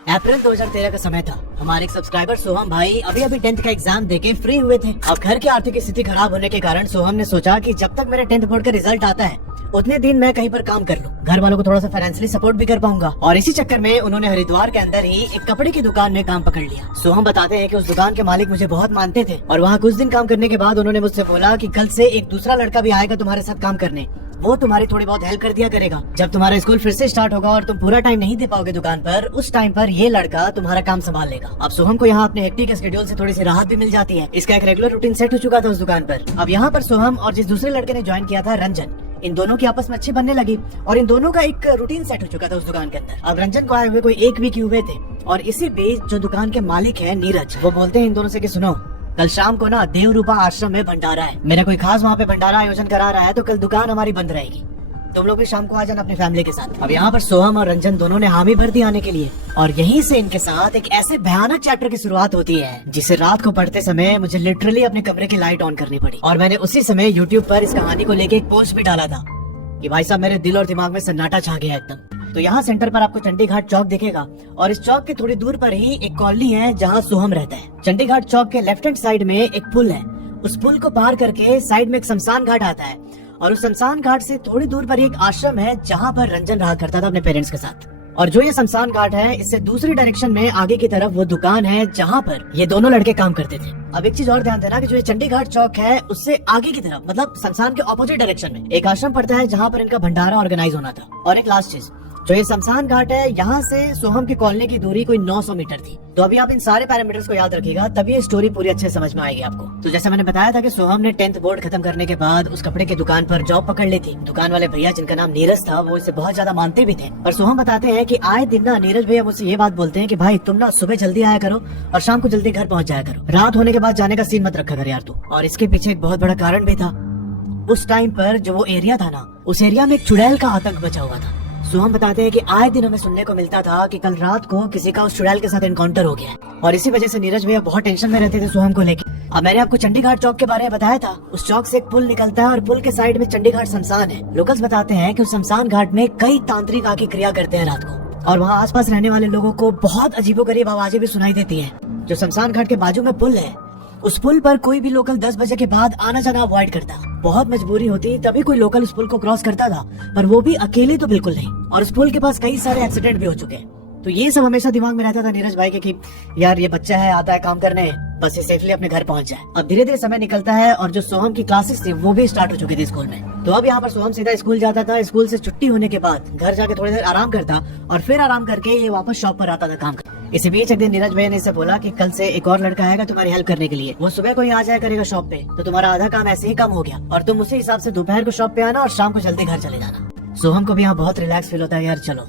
अप्रैल 2013 का समय था। हमारे एक सब्सक्राइबर सोहम भाई अभी 10th का एग्जाम देके फ्री हुए थे। अब घर की आर्थिक स्थिति खराब होने के कारण सोहम ने सोचा कि जब तक मेरे 10th बोर्ड का रिजल्ट आता है उतने दिन मैं कहीं पर काम कर लूं, घर वालों को थोड़ा सा फाइनेंशियली सपोर्ट भी कर पाऊंगा। और इसी चक्कर में उन्होंने हरिद्वार के अंदर ही एक कपड़े की दुकान में काम पकड़ लिया। सोहम बताते हैं कि उस दुकान के मालिक मुझे बहुत मानते थे और वहाँ कुछ दिन काम करने के बाद उन्होंने मुझसे बोला कि कल से एक दूसरा लड़का भी आएगा तुम्हारे साथ काम करने, वो तुम्हारी थोड़ी बहुत हेल्प कर दिया करेगा। जब तुम्हारा स्कूल फिर से स्टार्ट होगा और तुम पूरा टाइम नहीं दे पाओगे दुकान पर, उस टाइम पर ये लड़का तुम्हारा काम संभाल लेगा। अब सोहम को यहाँ अपने हेक्टिक शेड्यूल से थोड़ी सी राहत भी मिल जाती है। इसका एक रेगुलर रूटीन सेट हो चुका था उस दुकान पर। अब यहाँ पर सोहम और जिस दूसरे लड़के ने ज्वाइन किया था रंजन, इन दोनों की आपस में अच्छी बनने लगी और इन दोनों का एक रूटीन सेट हो चुका था उस दुकान के अंदर। अब रंजन को आए हुए कोई 1 वीक हुए थे और इसी बीच जो दुकान के मालिक है नीरज, वो बोलते हैं इन दोनों से कि सुनो, कल शाम को ना देव रूपा आश्रम में भंडारा है, मेरा कोई खास वहाँ पे भंडारा आयोजन करा रहा है, तो कल दुकान हमारी बंद रहेगी, तुम लोग भी शाम को आ जाना अपने फैमिली के साथ। अब यहाँ पर सोहम और रंजन दोनों ने हामी भर दी आने के लिए और यहीं से इनके साथ एक ऐसे भयानक चैप्टर की शुरुआत होती है जिसे रात को पढ़ते समय मुझे लिटरली अपने कमरे की लाइट ऑन करनी पड़ी। और मैंने उसी समय यूट्यूब पर इस कहानी को लेके एक पोस्ट भी डाला था कि भाई साहब मेरे दिल और दिमाग में सन्नाटा छा गया एकदम। तो यहाँ सेंटर पर आपको चंडीघाट चौक दिखेगा और इस चौक के थोड़ी दूर पर ही एक कॉलोनी है जहाँ सोहम रहता है। चंडीघाट चौक के लेफ्ट हैंड साइड में एक पुल है, उस पुल को पार करके साइड में एक शमशान घाट आता है और उस शमशान घाट से थोड़ी दूर पर एक आश्रम है जहाँ पर रंजन रहा करता था अपने पेरेंट्स के साथ। और जो ये शमशान घाट है इससे दूसरी डायरेक्शन में आगे की तरफ वो दुकान है जहाँ पर ये दोनों लड़के काम करते थे। अब एक चीज और ध्यान देना कि जो ये चंडीघाट चौक है उससे आगे की तरफ मतलब शमशान के ऑपोजिट डायरेक्शन में एक आश्रम पड़ता है जहाँ पर इनका भंडारा ऑर्गेनाइज होना था। और एक लास्ट चीज, जो ये शमशान घाट है यहाँ से सोहम की कॉलोनी की दूरी कोई 900 मीटर थी। तो अभी आप इन सारे पैरामीटर्स को याद रखिएगा तभी ये स्टोरी पूरी अच्छे समझ में आएगी आपको। तो जैसे मैंने बताया था कि सोहम ने 10th बोर्ड खत्म करने के बाद उस कपड़े की दुकान पर जॉब पकड़ ली थी। दुकान वाले भैया जिनका नाम नीरज था वो इसे बहुत ज्यादा मानते भी थे। और सोहम बताते हैं कि आए दिन ना नीरज भैया मुझसे ये बात बोलते हैं कि भाई तुम ना सुबह जल्दी आया करो और शाम को जल्दी घर पहुँच जाया करो, रात होने के बाद जाने का सीन मत रखा कर यार तू। और इसके पीछे एक बहुत बड़ा कारण भी था। उस टाइम पर जो वो एरिया था ना, उस एरिया में एक चुड़ैल का आतंक बचा हुआ था। सोहम बताते हैं कि आए दिन हमें सुनने को मिलता था कि कल रात को किसी का उस चुड़ैल के साथ एनकाउंटर हो गया है और इसी वजह से नीरज भैया बहुत टेंशन में रहते थे सोहम को लेकर। अब मैंने आपको चंडीघाट चौक के बारे में बताया था, उस चौक से एक पुल निकलता है और पुल के साइड में चंडीघाट शमशान है। लोकल्स बताते हैं कि उस शमशान घाट में कई तांत्रिक आके क्रिया करते हैं रात को और वहाँ आसपास रहने वाले लोगों को बहुत अजीबोगरीब आवाजें भी सुनाई देती है। जो शमशान घाट के बाजू में पुल है, उस पुल पर कोई भी लोकल 10 बजे के बाद आना जाना अवॉइड करता। बहुत मजबूरी होती तभी कोई लोकल उस पुल को क्रॉस करता था, पर वो भी अकेले तो बिल्कुल नहीं। और उस पुल के पास कई सारे एक्सीडेंट भी हो चुके हैं। तो ये सब हमेशा दिमाग में रहता था नीरज भाई के कि यार ये बच्चा है, आता है काम करने, बस ये सेफली अपने घर पहुंच जाए। अब धीरे धीरे समय निकलता है और जो सोहम की क्लासेस थी वो भी स्टार्ट हो चुकी थी स्कूल में। तो अब यहाँ पर सोहम सीधा स्कूल जाता था, स्कूल से छुट्टी होने के बाद घर जाके थोड़ी देर आराम करता और फिर आराम करके ये वापस शॉप पर आता था काम कर। इसी बीच एक दिन नीरज भैया ने इससे बोला कि कल से एक और लड़का आएगा तुम्हारी हेल्प करने के लिए, वो सुबह को ही आ जाया करेगा शॉप पे, तो तुम्हारा आधा काम ऐसे ही कम हो गया और तुम उसी हिसाब से दोपहर को शॉप पे आना और शाम को जल्दी घर चले जाना। सोहम को भी यहाँ बहुत रिलैक्स फील होता है, यार चलो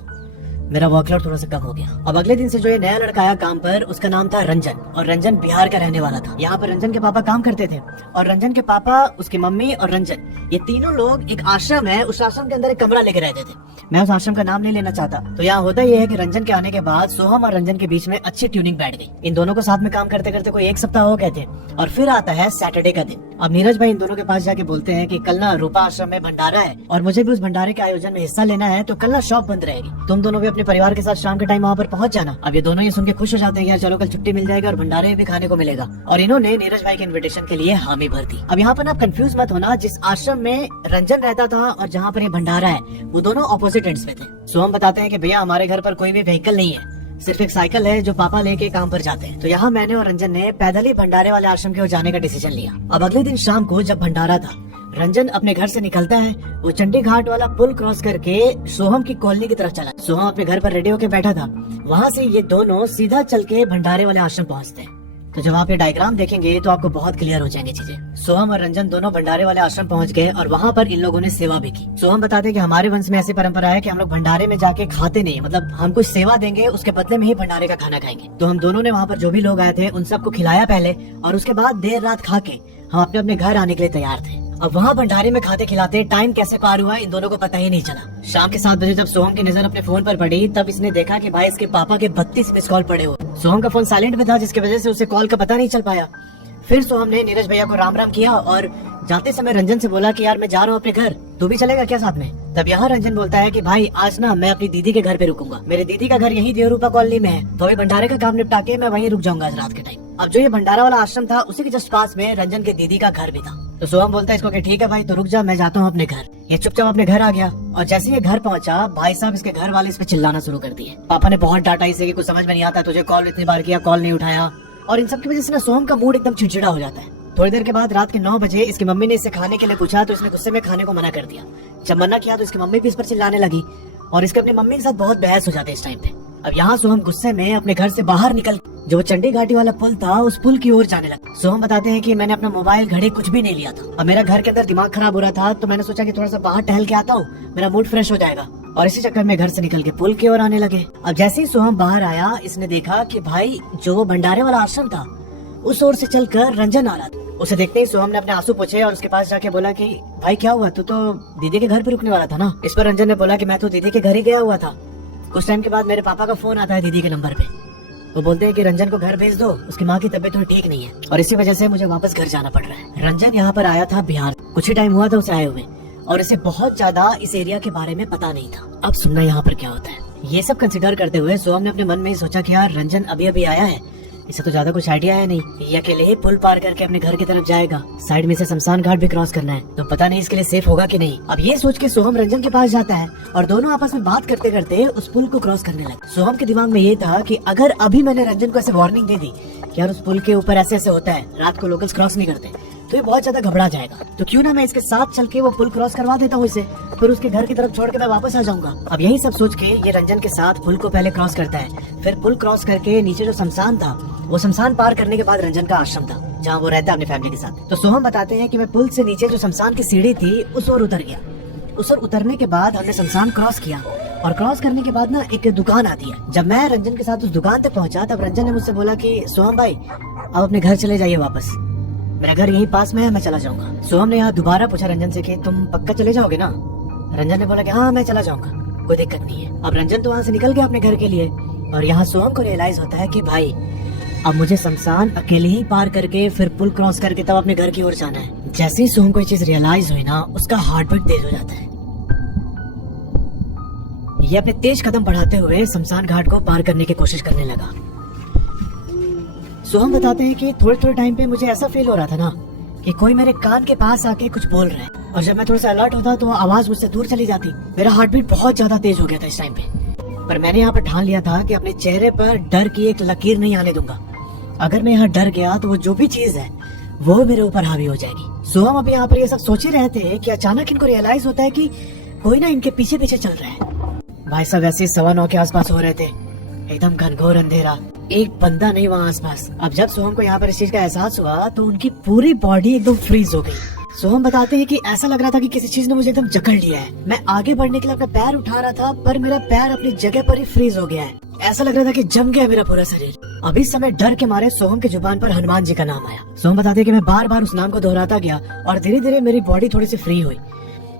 मेरा वर्कलोड थोड़ा सा कम हो गया। अब अगले दिन से जो ये नया लड़का आया काम पर, उसका नाम था रंजन और रंजन बिहार का रहने वाला था। यहाँ पर रंजन के पापा काम करते थे और रंजन के पापा, उसकी मम्मी और रंजन, ये तीनों लोग एक आश्रम है, उस आश्रम के अंदर एक कमरा लेके रहते थे। मैं उस आश्रम का नाम नहीं लेना चाहता। तो यहाँ होता ये है कि रंजन के आने के बाद सोहम और रंजन के बीच में अच्छी ट्यूनिंग बैठ गई। इन दोनों को साथ में काम करते करते कोई 1 सप्ताह हो गए थे और फिर आता है सैटरडे का दिन। अब नीरज भाई इन दोनों के पास जाके बोलते हैं कि कल ना रूपा आश्रम में भंडारा है और मुझे भी उस भंडारे के आयोजन में हिस्सा लेना है, तो कल ना शॉप बंद रहेगी, तुम दोनों भी अपने परिवार के साथ शाम के टाइम वहाँ पर पहुँच जाना। अब ये दोनों ये सुन के खुश हो जाते हैं, यार चलो कल छुट्टी मिल जाएगी और भंडारे में भी खाने को मिलेगा। और इन्होंने नीरज भाई के इन्विटेशन के लिए हामी भर दी। अब यहाँ पर आप कंफ्यूज मत होना, जिस आश्रम में रंजन रहता था और जहाँ पर ये भंडारा है वो दोनों ऑपोजिट एंड्स पे थे। सोहम बताते हैं कि भैया हमारे घर पर कोई भी व्हीकल नहीं है, सिर्फ एक साइकिल है जो पापा लेके काम पर जाते हैं। तो यहाँ मैंने और रंजन ने पैदल ही भंडारे वाले आश्रम की ओर जाने का डिसीजन लिया। अब अगले दिन शाम को जब भंडारा था, रंजन अपने घर से निकलता है, वो चंडीघाट वाला पुल क्रॉस करके सोहम की कॉलोनी की तरफ चला। सोहम अपने घर पर रेडी होके बैठा था, वहाँ से ये दोनों सीधा चल के भंडारे वाले आश्रम पहुँचते हैं। तो जब आप ये डायग्राम देखेंगे तो आपको बहुत क्लियर हो जाएंगी चीजें। सोहम और रंजन दोनों भंडारे वाले आश्रम पहुंच गए और वहाँ पर इन लोगों ने सेवा भी की। सोहम बताते हैं कि हमारे वंश में ऐसी परंपरा है कि हम लोग भंडारे में जाके खाते नहीं, मतलब हम कुछ सेवा देंगे उसके बदले में ही भंडारे का खाना खाएंगे। तो हम दोनों ने वहाँ पर जो भी लोग आए थे उन सबको खिलाया पहले और उसके बाद देर रात खा के हम अपने अपने घर आने के लिए तैयार थे। अब वहाँ भंडारे में खाते खिलाते टाइम कैसे पार हुआ इन दोनों को पता ही नहीं चला। शाम के 7 बजे जब सोहम की नजर अपने फोन पर पड़ी तब इसने देखा कि भाई इसके पापा के 32 मिस कॉल पड़े हुए। सोहम का फोन साइलेंट में था जिसकी वजह से उसे कॉल का पता नहीं चल पाया। फिर सोहम ने नीरज भैया को राम राम किया और जाते समय रंजन से बोला कि यार मैं जा रहा हूँ अपने घर, तू भी चलेगा क्या साथ में। तब यहाँ रंजन बोलता है कि भाई आज ना मैं अपनी दीदी के घर पे रुकूंगा, मेरी दीदी का घर यही देवरूपा कॉलोनी में है, तो अभी भंडारे का काम निपटा के मैं वहीं रुक जाऊंगा आज रात के टाइम। अब जो ये भंडारा वाला आश्रम था उसी के जस्ट पास में रंजन के दीदी का घर भी था। तो सोहम बोलता है इसको कि ठीक है भाई तो रुक जा, मैं जाता हूँ अपने घर। ये चुपचाप अपने घर आ गया और जैसे ये घर पहुंचा भाई साहब इसके घर वाले इस पे चिल्लाना शुरू कर दिए। पापा ने बहुत डांटा इसे कि कुछ समझ में नहीं आता, तुझे कॉल इतनी बार किया कॉल नहीं उठाया, और इन सब की वजह से ना सोहम का मूड एकदम चिड़चिड़ा हो जाता है। थोड़ी देर के बाद रात के 9 बजे इसकी मम्मी ने इससे खाने के लिए पूछा तो इसने गुस्से में खाने को मना कर दिया। जब मना किया तो इसकी मम्मी भी इस पर चिल्लाने लगी और इसके अपनी मम्मी के साथ बहुत बहस हो जाती है इस टाइम पे। अब यहाँ सोहम गुस्से में अपने घर से बाहर निकल जो चंडी घाटी वाला पुल था उस पुल की ओर जाने लगा। सोहम बताते हैं कि मैंने अपना मोबाइल घड़ी कुछ भी नहीं लिया था। अब मेरा घर के अंदर दिमाग खराब हो रहा था तो मैंने सोचा कि थोड़ा सा बाहर टहल के आता हूँ, मेरा मूड फ्रेश हो जाएगा, और इसी चक्कर में घर से निकल के पुल की ओर आने लगे। अब जैसे ही सोहम बाहर आया इसने देखा कि भाई जो भंडारे वाला आश्रम था उस ओर से चलकर रंजन आ रहा था। उसे देखते ही सोहम ने अपने आंसू पोंछे और उसके पास जाके बोला कि भाई क्या हुआ, तू तो दीदी के घर पे रुकने वाला था ना। इस पर रंजन ने बोला कि मैं तो दीदी के घर ही गया हुआ था। कुछ टाइम के बाद मेरे पापा का फोन आता है दीदी के नंबर पे, वो बोलते हैं कि रंजन को घर भेज दो, उसकी माँ की तबीयत थोड़ी ठीक नहीं है और इसी वजह से मुझे वापस घर जाना पड़ रहा है। रंजन यहाँ पर आया था बिहार, कुछ ही टाइम हुआ था उसे आए हुए और इसे बहुत ज्यादा इस एरिया के बारे में पता नहीं था। अब सुनना यहाँ पर क्या होता है। ये सब कंसिडर करते हुए सोहम ने अपने मन में ही सोचा कि यार रंजन अभी अभी आया है, इसे तो ज्यादा कुछ आइडिया है नहीं, ये अकेले ही पुल पार करके अपने घर की तरफ जाएगा, साइड में से शमशान घाट भी क्रॉस करना है, तो पता नहीं इसके लिए सेफ होगा कि नहीं। अब ये सोच के सोहम रंजन के पास जाता है और दोनों आपस में बात करते करते उस पुल को क्रॉस करने लगे। सोहम के दिमाग में ये था कि अगर अभी मैंने रंजन को ऐसे वार्निंग दे दी कि यार उस पुल के ऊपर ऐसे ऐसे होता है, रात को लोकल्स क्रॉस नहीं करते, तो ये बहुत ज्यादा घबरा जाएगा, तो क्यों ना मैं इसके साथ चल के वो पुल क्रॉस करवा देता हूँ इसे, फिर उसके घर की तरफ छोड़ के मैं वापस आ जाऊंगा। अब यही सब सोच के ये रंजन के साथ पुल को पहले क्रॉस करता है, फिर पुल क्रॉस करके नीचे जो शमशान था वो शमशान पार करने के बाद रंजन का आश्रम था जहाँ वो रहता है अपनी फैमिली के साथ। तो सोहम बताते हैं कि मैं पुल से नीचे जो शमशान की सीढ़ी थी उस ओर उतर गया। उस ओर उतरने के बाद हमने शमशान क्रॉस किया और क्रॉस करने के बाद ना एक दुकान आती है। जब मैं रंजन के साथ उस दुकान तक पहुंचा तब रंजन ने मुझसे बोला कि सोहम भाई अब अपने घर चले जाइए वापस, मेरा घर यहीं पास में है, मैं चला जाऊंगा। सोहम ने यहाँ दोबारा पूछा रंजन से कि तुम पक्का चले जाओगे ना। रंजन ने बोला कि हाँ मैं चला जाऊंगा, कोई दिक्कत नहीं है। अब रंजन तो वहाँ से निकल गया अपने घर के लिए और यहाँ सोहम को रियलाइज होता है कि भाई अब मुझे शमशान अकेले ही पार करके फिर पुल क्रॉस करके तब अपने घर की ओर जाना है। जैसे ही सोहम को ये चीज रियलाइज हुई ना उसका हार्ट बीट तेज हो जाता है। ये अपने तेज कदम बढ़ाते हुए शमशान घाट को पार करने की कोशिश करने लगा। सोहम बताते हैं कि थोड़े थोड़े टाइम पे मुझे ऐसा फील हो रहा था ना कि कोई मेरे कान के पास आके कुछ बोल रहा है और जब मैं थोड़ा सा अलर्ट होता तो वो आवाज मुझसे दूर चली जाती। मेरा हार्ट बीट बहुत ज्यादा तेज हो गया था इस टाइम पे, पर मैंने यहाँ पर ठान लिया था कि अपने चेहरे पर डर की एक लकीर नहीं आने दूंगा। अगर मैं यहाँ डर गया तो वो जो भी चीज है वो मेरे ऊपर हावी हो जाएगी। सोहम अभी यहाँ पर ये सब सोच ही रहे थे कि अचानक इनको रियलाइज होता है कि कोई ना इनके पीछे पीछे चल रहा है। भाई साहब ऐसे 9:15 के आसपास हो रहे थे, एकदम घनघोर अंधेरा, एक बंदा नहीं वहाँ आसपास। अब जब सोहम को यहाँ पर इस चीज का एहसास हुआ तो उनकी पूरी बॉडी एकदम फ्रीज हो गई। सोहम बताते हैं कि ऐसा लग रहा था कि किसी चीज ने मुझे एकदम जकड़ लिया है। मैं आगे बढ़ने के लिए अपना पैर उठा रहा था पर मेरा पैर अपनी जगह पर ही फ्रीज हो गया है। ऐसा लग रहा था कि जम गया मेरा पूरा शरीर। अब इस समय डर के मारे सोहम के जुबान पर हनुमान जी का नाम आया। सोहम बताते हैं कि मैं बार बार उस नाम को दोहराता गया और धीरे धीरे मेरी बॉडी थोड़ी सी फ्री हुई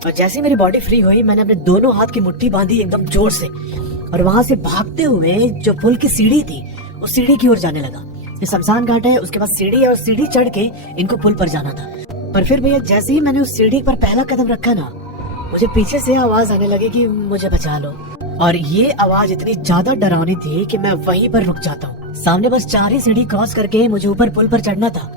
और जैसे ही मेरी बॉडी फ्री हुई मैंने अपने दोनों हाथ की मुट्ठी बांधी एकदम जोर से और वहाँ से भागते हुए जो पुल की सीढ़ी थी उस सीढ़ी की ओर जाने लगा। ये शमशान घाट है, उसके बाद सीढ़ी है और सीढ़ी चढ़ के इनको पुल पर जाना था। पर फिर भैया जैसे ही मैंने उस सीढ़ी पर पहला कदम रखा ना मुझे पीछे से आवाज आने लगी कि मुझे बचा लो, और ये आवाज इतनी ज्यादा डरावनी थी कि मैं वहीं पर रुक जाता हूँ। सामने बस 4 ही सीढ़ी क्रॉस करके मुझे ऊपर पुल पर चढ़ना था,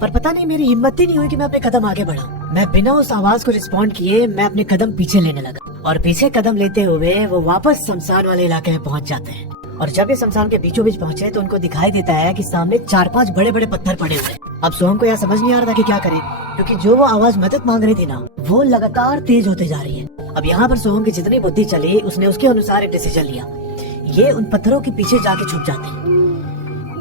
पर पता नहीं मेरी हिम्मत ही नहीं हुई कि मैं अपने कदम आगे बढ़ा। मैं बिना उस आवाज को रिस्पॉन्ड किए मैं अपने कदम पीछे लेने लगा और पीछे कदम लेते हुए वो वापस शमशान वाले इलाके में पहुंच जाते हैं। और जब ये शमशान के बीचों बीच पहुंचे तो उनको दिखाई देता है कि सामने 4-5 बड़े बड़े पत्थर पड़े हुए हैं। अब सोहम को यह समझ नहीं आ रहा था कि क्या करे, क्योंकि जो वो आवाज मदद मांग रही थी ना वो लगातार तेज होते जा रही है। अब यहाँ पर सोहम की जितनी बुद्धि चली उसने उसके अनुसार एक डिसीजन लिया। ये उन पत्थरों के पीछे जाके छुप जाते हैं।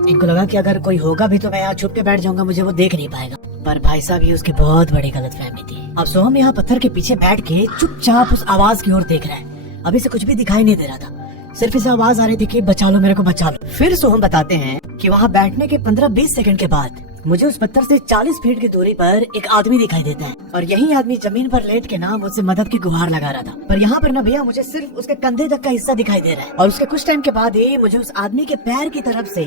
इनको लगा कि अगर कोई होगा भी तो मैं यहाँ छुप के बैठ जाऊंगा, मुझे वो देख नहीं पाएगा। पर भाई साहब ये उसकी बहुत बड़ी गलतफहमी थी। अब सोहम यहाँ पत्थर के पीछे बैठ के चुपचाप उस आवाज की ओर देख रहा है। अभी से कुछ भी दिखाई नहीं दे रहा था, सिर्फ इसे आवाज आ रही थी कि बचा लो मेरे को, बचा लो। फिर सोहम बताते हैं कि वहाँ बैठने के 15-20 सेकंड के बाद मुझे उस पत्थर से 40 फीट की दूरी पर एक आदमी दिखाई देता है और यही आदमी जमीन पर लेट के ना मुझसे मदद की गुहार लगा रहा था। पर यहाँ पर ना भैया मुझे सिर्फ उसके कंधे तक का हिस्सा दिखाई दे रहा है और उसके कुछ टाइम के बाद ही मुझे उस आदमी के पैर की तरफ से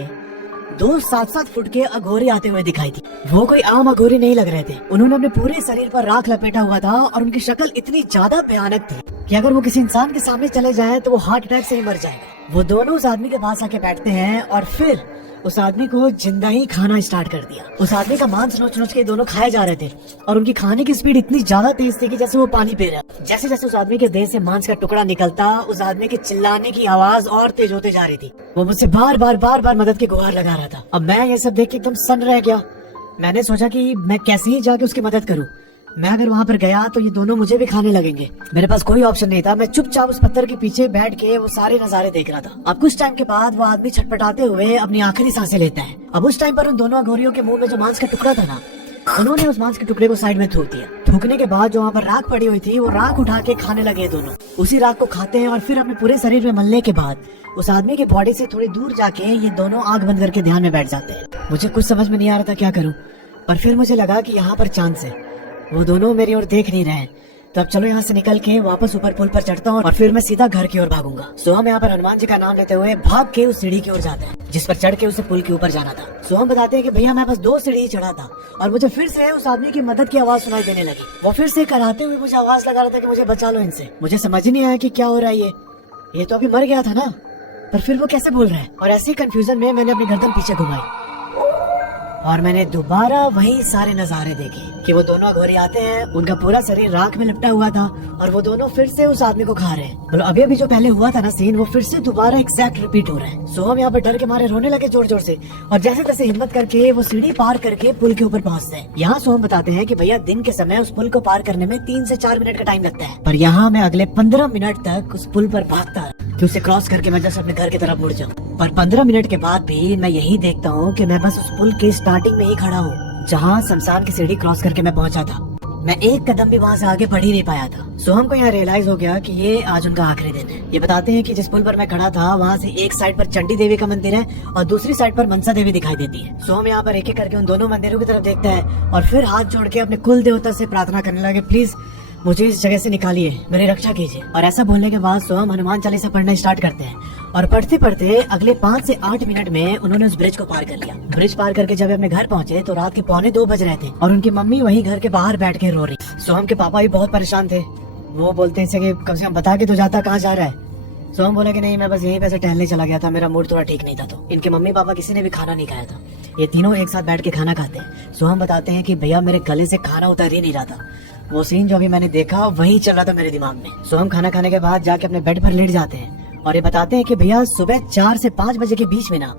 दो 7-7 फुट के अघोरी आते हुए दिखाई थी। वो कोई आम अघोरी नहीं लग रहे थे। उन्होंने अपने पूरे शरीर पर राख लपेटा हुआ था और उनकी शक्ल इतनी ज्यादा भयानक थी कि अगर वो किसी इंसान के सामने चले जाए तो वो हार्ट अटैक से ही मर जाएगा। वो दोनों उस आदमी के पास आके बैठते हैं और फिर उस आदमी को जिंदा ही खाना स्टार्ट कर दिया। उस आदमी का मांस नोच नोच के दोनों खाए जा रहे थे और उनकी खाने की स्पीड इतनी ज्यादा तेज थी कि जैसे वो पानी पी रहा। जैसे जैसे उस आदमी के देह से मांस का टुकड़ा निकलता, उस आदमी के चिल्लाने की आवाज और तेज होते जा रही थी। वो मुझसे बार बार मदद की गुहार लगा रहा था। अब मैं ये सब देख के एकदम सन्न रह गया। मैंने सोचा कि मैं कैसे ही जाके उसकी मदद करूं। मैं अगर वहाँ पर गया तो ये दोनों मुझे भी खाने लगेंगे। मेरे पास कोई ऑप्शन नहीं था। मैं चुपचाप उस पत्थर के पीछे बैठ के वो सारे नजारे देख रहा था। अब कुछ टाइम के बाद वो आदमी छटपटाते हुए अपनी आखिरी सांसें लेता है। अब उस टाइम पर उन दोनों अघोरियों के मुंह में जो मांस का टुकड़ा था ना, उन्होंने उस मांस के टुकड़े को साइड में थूक दिया। थूकने के बाद जो वहाँ पर राख पड़ी हुई थी, वो राख उठा के खाने लगे दोनों। उसी राख को खाते हैं और फिर अपने पूरे शरीर में मलने के बाद उस आदमी के बॉडी से थोड़ी दूर जाके ये दोनों आंख बंद करके ध्यान में बैठ जाते हैं। मुझे कुछ समझ में नहीं आ रहा था क्या करूं, पर फिर मुझे लगा कि यहाँ पर चांस है। वो दोनों मेरी ओर देख नहीं रहे हैं, तो अब चलो यहाँ से निकल के वापस ऊपर पुल पर चढ़ता हूँ और फिर मैं सीधा घर की ओर भागूंगा। सोहम यहाँ पर हनुमान जी का नाम लेते हुए भाग के उस सीढ़ी की ओर जाता है जिस पर चढ़ के उसे पुल के ऊपर जाना था। सोहम बताते हैं कि भैया मैं बस 2 सीढ़ी चढ़ा था और मुझे फिर से उस आदमी की मदद की आवाज सुनाई देने लगी। वो फिर से कराते हुए मुझे आवाज लगा रहा था कि मुझे बचा लो इनसे। मुझे समझ नहीं आया कि क्या हो रहा है। ये तो अभी मर गया था ना, पर फिर वो कैसे बोल रहा है। और ऐसे कंफ्यूजन में मैंने अपनी गर्दन पीछे घुमाई और मैंने दोबारा वही सारे नजारे देखे कि वो दोनों अघोरी आते हैं। उनका पूरा शरीर राख में लिपटा हुआ था और वो दोनों फिर से उस आदमी को खा रहे हैं। मतलब अभी जो पहले हुआ था ना सीन, वो फिर से दोबारा एग्जैक्ट रिपीट हो रहा है। सोहम यहाँ पर डर के मारे रोने लगे जोर जोर से और जैसे तैसे हिम्मत करके वो सीढ़ी पार करके पुल के ऊपर पहुँचते हैं। यहाँ सोहम बताते हैं कि भैया दिन के समय उस पुल को पार करने में 3 से 4 मिनट का टाइम लगता है, पर यहाँ मैं अगले 15 मिनट तक उस पुल पर भागता कि उसे क्रॉस करके मैं जैसे अपने घर की तरफ मुड़ जाऊँ। पर 15 मिनट के बाद भी मैं यही देखता हूँ कि मैं बस उस पुल के स्टार्टिंग में ही खड़ा हूँ जहाँ शमशान की सीढ़ी क्रॉस करके मैं पहुँचा था। मैं एक कदम भी वहाँ से आगे बढ़ ही नहीं पाया था। सोहम को यहाँ रियलाइज हो गया कि ये आज उनका आखिरी दिन है। ये बताते हैं कि जिस पुल पर मैं खड़ा था वहाँ से एक साइड पर चंडी देवी का मंदिर है और दूसरी साइड पर मनसा देवी दिखाई देती है। सोहम यहाँ पर एक एक करके उन दोनों मंदिरों की तरफ देखता है और फिर हाथ जोड़ के अपने कुल देवता से प्रार्थना करने लगे, प्लीज मुझे इस जगह से निकालिए, मेरी रक्षा कीजिए। और ऐसा बोलने के बाद सोहम हनुमान चालीसा पढ़ना स्टार्ट करते हैं और पढ़ते पढ़ते अगले 5 से 8 मिनट में उन्होंने उस ब्रिज को पार कर लिया। ब्रिज पार करके जब अपने घर पहुंचे तो रात के 1:45 बज रहे थे और उनकी मम्मी वहीं घर के बाहर बैठ के रो रही। सोहम के पापा भी बहुत परेशान थे। वो बोलते हैं कि कम से कम बता के तो जाता कहाँ जा रहा है। सोहम बोला कि नहीं, मैं बस यहीं पे से टहलने चला गया था, मेरा मूड थोड़ा ठीक नहीं था। तो इनके मम्मी पापा किसी ने भी खाना नहीं खाया था। ये तीनों एक साथ बैठ के खाना खाते हैं। सोहम बताते हैं कि भैया मेरे गले से खाना उतर ही नहीं रहा था। वो सीन जो अभी मैंने देखा वही चल रहा था मेरे दिमाग में। सोहम खाना खाने के बाद जाके अपने बेड पर लेट जाते हैं और ये बताते हैं कि भैया सुबह 4 से 5 बजे के बीच में ना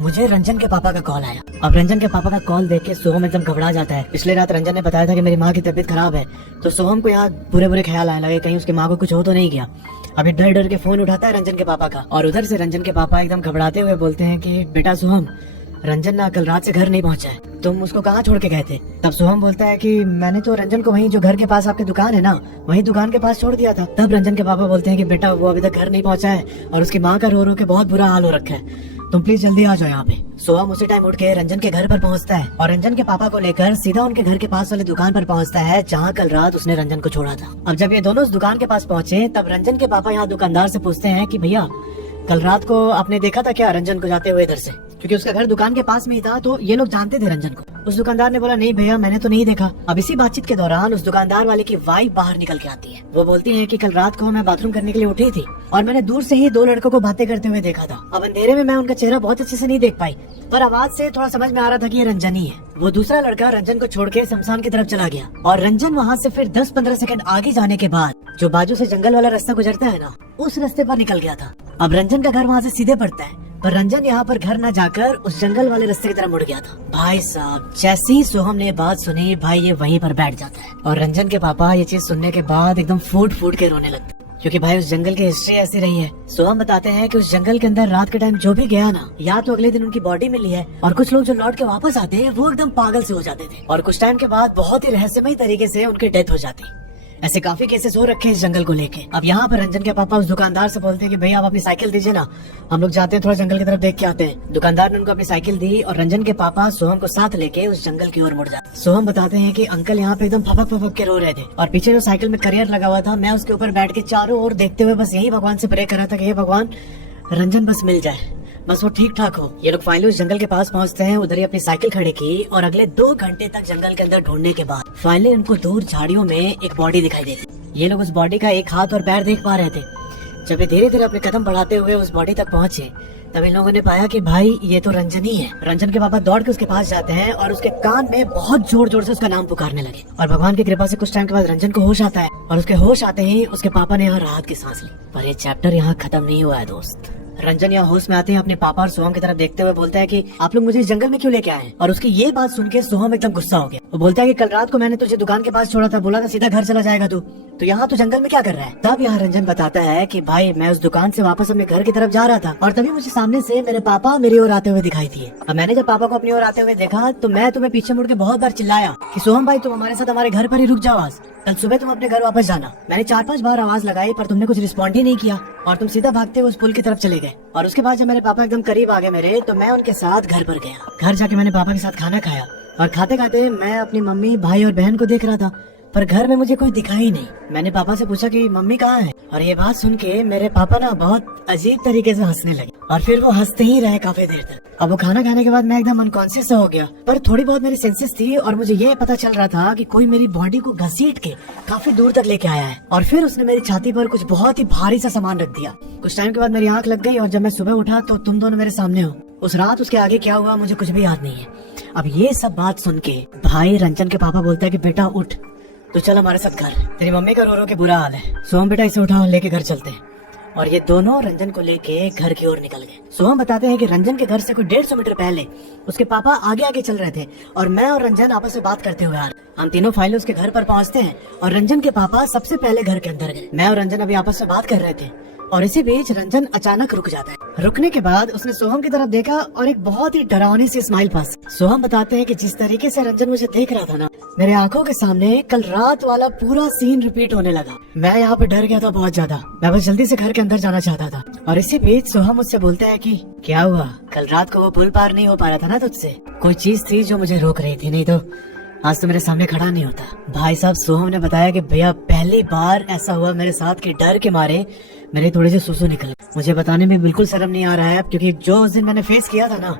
मुझे रंजन के पापा का कॉल आया। अब रंजन के पापा का कॉल देख के सोहम एकदम घबरा जाता है। पिछले रात रंजन ने बताया था कि मेरी माँ की तबीयत खराब है, तो सोहम को यहाँ बुरे बुरे ख्याल आने लगे कहीं उसकी माँ को कुछ हो तो नहीं गया। अभी डर डर के फोन उठाता है रंजन के पापा का और उधर से रंजन के पापा एकदम घबराते हुए बोलते हैं कि बेटा सोहम, रंजन ना कल रात से घर नहीं पहुंचा है, तुम उसको कहाँ छोड़ के गए थे। तब सोहम बोलता है कि मैंने तो रंजन को वहीं जो घर के पास आपकी दुकान है ना, वहीं दुकान के पास छोड़ दिया था। तब रंजन के पापा बोलते हैं कि बेटा वो अभी तक घर नहीं पहुंचा है और उसकी माँ का रो रो के बहुत बुरा हाल हो रखा है, तुम प्लीज जल्दी आ जाओ यहाँ पे। सोहम उसी टाइम उठ के रंजन के घर पर पहुँचता है और रंजन के पापा को लेकर सीधा उनके घर के पास वाली दुकान पर पहुँचता है जहाँ कल रात उसने रंजन को छोड़ा था। अब जब ये दोनों उस दुकान के पास पहुँचे तब रंजन के पापा यहाँ दुकानदार से पूछते हैं कि भैया कल रात को आपने देखा था क्या रंजन को जाते हुए इधर से, क्योंकि उसका घर दुकान के पास में ही था, तो ये लोग जानते थे रंजन को। उस दुकानदार ने बोला नहीं भैया मैंने तो नहीं देखा। अब इसी बातचीत के दौरान उस दुकानदार वाले की वाइफ बाहर निकल के आती है। वो बोलती है कि कल रात को मैं बाथरूम करने के लिए उठी थी और मैंने दूर से ही 2 लड़कों को बातें करते हुए देखा था। अब अंधेरे में मैं उनका चेहरा बहुत अच्छे से नहीं देख पाई, पर आवाज से थोड़ा समझ में आ रहा था कि ये रंजन ही है। वो दूसरा लड़का रंजन को छोड़ के शमशान की तरफ चला गया और रंजन वहाँ से फिर 10-15 सेकंड आगे जाने के बाद जो बाजू से जंगल वाला रास्ता गुजरता है ना, उस रास्ते पर निकल गया था। अब रंजन का घर वहाँ से सीधे पड़ता है, पर रंजन यहाँ पर घर न जाकर उस जंगल वाले रास्ते की तरफ मुड़ गया था। भाई साहब जैसे ही सोहम ने बात सुनी, भाई ये वहीं पर बैठ जाता है और रंजन के पापा ये चीज सुनने के बाद एकदम फूट फूट के रोने लगते, क्योंकि भाई उस जंगल की हिस्ट्री ऐसी रही है। सोहम बताते हैं कि उस जंगल के अंदर रात के टाइम जो भी गया ना, या तो अगले दिन उनकी बॉडी मिली है और कुछ लोग जो लौट के वापस आते हैं वो एकदम पागल से हो जाते थे और कुछ टाइम के बाद बहुत ही रहस्यमय तरीके से उनकी डेथ हो जाती। ऐसे काफी केसेस हो रखे हैं इस जंगल को लेके। अब यहाँ पर रंजन के पापा उस दुकानदार से बोलते हैं कि भैया आप अपनी साइकिल दीजिए ना, हम लोग जाते हैं थोड़ा जंगल की तरफ देख के आते हैं। दुकानदार ने उनको अपनी साइकिल दी और रंजन के पापा सोहम को साथ लेके उस जंगल की ओर मुड़ जाते। सोहम बताते हैं कि अंकल यहाँ पे एकदम फपक फपक के रो रहे थे और पीछे जो साइकिल में करियर लगा हुआ था, मैं उसके ऊपर बैठ के चारों ओर देखते हुए बस यही भगवान से प्रे कर रहा था कि हे भगवान रंजन बस मिल जाए, बस वो ठीक ठाक हो। ये लोग फाइनली उस जंगल के पास पहुंचते हैं, उधर ही अपनी साइकिल खड़ी की और अगले 2 घंटे तक जंगल के अंदर ढूंढने के बाद फाइनली उनको दूर झाड़ियों में एक बॉडी दिखाई देती। ये लोग उस बॉडी का एक हाथ और पैर देख पा रहे थे। जब ये धीरे धीरे अपने कदम बढ़ाते हुए उस बॉडी तक पहुंचे तब इन लोगों ने पाया कि भाई ये तो रंजन ही है। रंजन के पापा दौड़ के उसके पास जाते हैं और उसके कान में बहुत जोर जोर से उसका नाम पुकारने लगे और भगवान की कृपा से कुछ टाइम के बाद रंजन को होश आता है और उसके होश आते ही उसके पापा ने यहाँ राहत की सांस ली। पर ये चैप्टर यहाँ खत्म नहीं हुआ है दोस्त। रंजन यहाँ होश में आते हैं, अपने पापा और सोहम की तरफ देखते हुए बोलता है कि आप लोग मुझे इस जंगल में क्यों लेके आए। और उसकी ये बात सुन के सोहम एकदम गुस्सा हो गया। वो बोलता है कि कल रात को मैंने तुझे दुकान के पास छोड़ा था, बोला था सीधा घर चला जाएगा तू, तो यहाँ तो जंगल में क्या कर रहा है। तब यहाँ रंजन बताता है कि भाई मैं उस दुकान से वापस अपने घर की तरफ जा रहा था और तभी मुझे सामने से मेरे पापा मेरी ओर आते हुए दिखाई दिए। अब मैंने जब पापा को अपनी ओर आते हुए देखा तो मैं तुम्हें पीछे मुड़ के बहुत बार चिल्लाया कि सोहम भाई तुम हमारे साथ हमारे घर पर ही रुक जाओ, आज कल सुबह तुम अपने घर वापस जाना। मैंने 4-5 बार आवाज लगाई पर तुमने कुछ रिस्पॉन्ड ही नहीं किया और तुम सीधा भागते हुए उस पुल की तरफ चले गए। और उसके बाद जब मेरे पापा एकदम करीब आ गए मेरे, तो मैं उनके साथ घर पर गया। घर जाके मैंने पापा के साथ खाना खाया और खाते खाते मैं अपनी मम्मी, भाई और बहन को देख रहा था पर घर में मुझे कोई दिखा ही नहीं। मैंने पापा से पूछा कि मम्मी कहाँ है, और ये बात सुन के मेरे पापा ना बहुत अजीब तरीके से हंसने लगे और फिर वो हंसते ही रहे काफी देर तक। अब वो खाना खाने के बाद मैं एकदम अनकॉन्शियस हो गया, पर थोड़ी बहुत मेरी सेंसेस थी और मुझे ये पता चल रहा था कि कोई मेरी बॉडी को घसीट के काफी दूर तक लेके आया है और फिर उसने मेरी छाती पर कुछ बहुत ही भारी सा सामान रख दिया। कुछ टाइम के बाद मेरी आंख लग गई और जब मैं सुबह उठा तो तुम दोनों मेरे सामने हो। उस रात उसके आगे क्या हुआ मुझे कुछ भी याद नहीं है। अब ये सब बात सुन के भाई रंजन के पापा बोलता है कि बेटा उठ, तो चल हमारे साथ घर, तेरी मम्मी का रो रो के बुरा हाल है। सोहम बेटा इसे उठाओ, लेके घर चलते हैं। और ये दोनों रंजन को लेके घर की ओर निकल गए। सोहम बताते हैं कि रंजन के घर से कोई 150 मीटर पहले उसके पापा आगे आगे चल रहे थे और मैं और रंजन आपस में बात करते हुए आ रहे। हम तीनों फाइनली उसके घर पर पहुंचते हैं और रंजन के पापा सबसे पहले घर के अंदर गए। मैं और रंजन अभी आपस में बात कर रहे थे और इसी बीच रंजन अचानक रुक जाता है। रुकने के बाद उसने सोहम की तरफ देखा और एक बहुत ही डरावनी सी स्माइल पास। सोहम बताते हैं कि जिस तरीके से रंजन मुझे देख रहा था ना, मेरे आंखों के सामने कल रात वाला पूरा सीन रिपीट होने लगा। मैं यहाँ पे डर गया था बहुत ज्यादा, मैं बस जल्दी से घर के अंदर जाना चाहता था। और इसी बीच सोहम मुझसे बोलता है कि क्या हुआ, कल रात को वो पुल पार नहीं हो पा रहा था ना तुझसे, कोई चीज थी जो मुझे रोक रही थी, नहीं तो आज तो मेरे सामने खड़ा नहीं होता। भाई साहब सोहम ने बताया कि भैया पहली बार ऐसा हुआ मेरे साथ कि डर के मारे मेरे थोड़े से सुसु निकले। मुझे बताने में बिल्कुल शर्म नहीं आ रहा है क्योंकि जो उस दिन मैंने फेस किया था ना,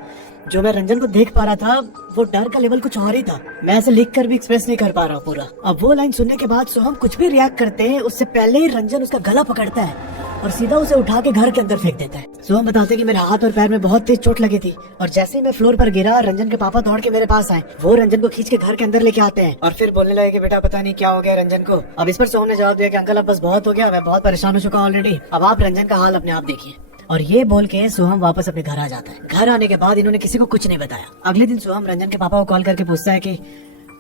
जो मैं रंजन को देख पा रहा था, वो डर का लेवल कुछ और ही था। मैं ऐसे लिख कर भी एक्सप्रेस नहीं कर पा रहा हूँ पूरा। अब वो लाइन सुनने के बाद सोहम कुछ भी रिएक्ट करते हैं उससे पहले ही रंजन उसका गला पकड़ता है और सीधा उसे उठा के घर के अंदर फेंक देता है। सोहम बताते कि मेरे हाथ और पैर में बहुत तेज चोट लगी थी और जैसे ही मैं फ्लोर पर गिरा रंजन के पापा दौड़ के मेरे पास आए। वो रंजन को खींच के घर के अंदर लेके आते हैं और फिर बोलने लगे कि बेटा पता नहीं क्या हो गया रंजन को। अब इस पर सोहम ने जवाब दिया कि अंकल अब बस बहुत हो गया, मैं बहुत परेशान हो चुका हूँ ऑलरेडी, अब आप रंजन का हाल अपने आप देखिए। और ये बोल के सोहम वापस अपने घर आ जाता है। घर आने के बाद इन्होंने किसी को कुछ नहीं बताया। अगले दिन सोहम रंजन के पापा को कॉल करके पूछता है कि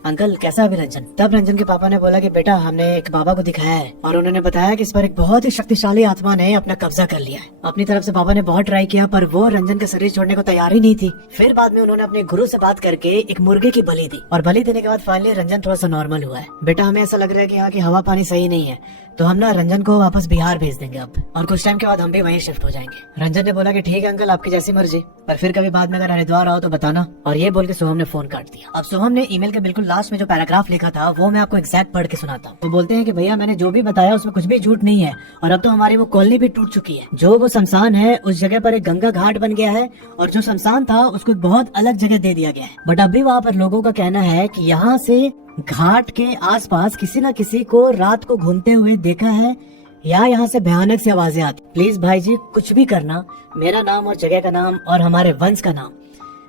अंकल कैसा है रंजन। तब रंजन के पापा ने बोला कि बेटा हमने एक बाबा को दिखाया है और उन्होंने बताया कि इस पर एक बहुत ही शक्तिशाली आत्मा ने अपना कब्जा कर लिया है। अपनी तरफ से पापा ने बहुत ट्राई किया पर वो रंजन का शरीर छोड़ने को तैयार ही नहीं थी। फिर बाद में उन्होंने अपने गुरु से बात करके एक मुर्गे की बलि दी और बलि देने के बाद फाइनली रंजन थोड़ा सा नॉर्मल हुआ है। बेटा हमें ऐसा लग रहा है कि यहाँ की हवा पानी सही नहीं है, तो हम ना रंजन को वापस बिहार भेज देंगे अब, और कुछ टाइम के बाद हम भी वहीं शिफ्ट हो जाएंगे। रंजन ने बोला कि ठीक है अंकल आपकी जैसी मर्जी, पर फिर कभी बाद में अगर हरिद्वार आओ तो बताना। और ये बोल के सोहम ने फोन काट दिया। अब सोहम ने ईमेल के बिल्कुल लास्ट में जो पैराग्राफ लिखा था वो मैं आपको एग्जैक्ट पढ़ के सुनाता हूँ। वो बोलते हैं कि भैया मैंने जो भी बताया उसमें कुछ भी झूठ नहीं है और अब तो हमारी वो कॉलोनी भी टूट चुकी है। जो वो शमशान है उस जगह पर एक गंगा घाट बन गया है और जो शमशान था उसको एक बहुत अलग जगह दे दिया गया है। बट अभी वहाँ पर लोगों का कहना है कि यहाँ से घाट के आसपास किसी न किसी को रात को घूमते हुए देखा है या यहाँ से भयानक सी आवाजें आती। प्लीज भाई जी कुछ भी करना, मेरा नाम और जगह का नाम और हमारे वंश का नाम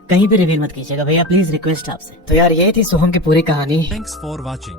कहीं भी रिवील मत कीजिएगा भैया, प्लीज रिक्वेस्ट आपसे। तो यार ये थी सोहम की पूरी कहानी। Thanks for watching.